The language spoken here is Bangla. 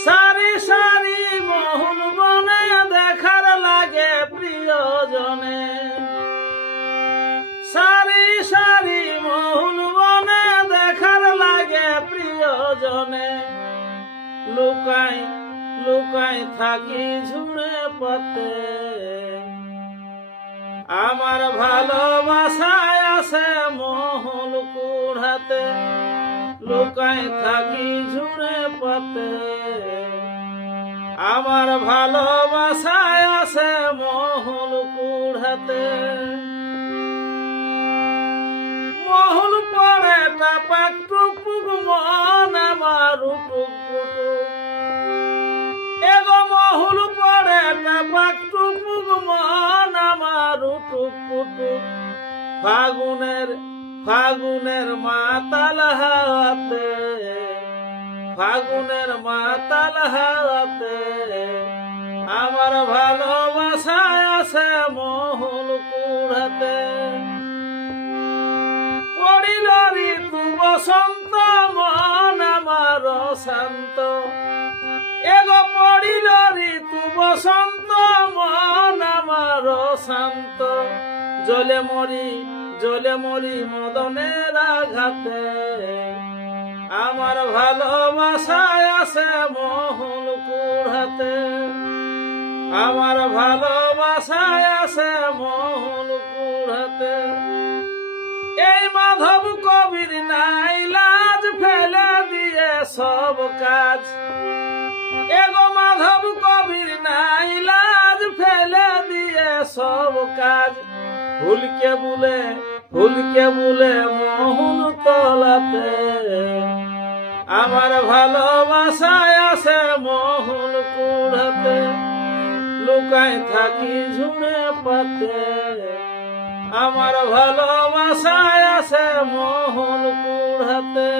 সারি সারি মোহন বনে দেখার লাগে প্রিয়জনে, সারি সারি মোহন বনে দেখার লাগে প্রিয়জনে। লুকাই লুকাই থাকি ঝুড়ে পথে, আমার ভালোবাসায় আছে মোহন কুড়াতে। লুকাই থাকি ঝুড়ে পথে, আমার ভালোবাসায় আছে মোহন কুড়াতে। মোহন পড়ে টাপাক টুকটুক মন আমার টুক পুটুক, এগো মোহন পড়ে টাপাক টুকটুক মন আমার টুক পুটুক। ফাগুনের ফাগুনের মাতাল হাওয়াতে, ফাগুনের মাতাল হাওয়াতে, আমার ভালোবাসায় আছে মোহন কুড়াতে। পড়িল ঋতু বসন্ত মন আমার শান্ত, এগো পড়িল ঋতু বসন্ত মন আমার শান্ত। জলে মরি মদনের আঘাতে, আমার ভালোবাসায় আছে মোহন কুড়াতে। আমার ভালোবাসায় আছে মোহন কুড়াতে। এই মাধব কবির নাই লাজ, ফেলে দিয়ে সব কাজ। এগো মাধব কবির নাই লাজ, ফেলে দিয়ে সব কাজ। ভুলকে বুলে মোহন তলাতে, আমার ভালোবাসায় আছে মোহন কুড়াতে। লুকাই থাকি ঝুড়ে পাতে, আমার ভালোবাসায় আছে মোহন কুড়াতে।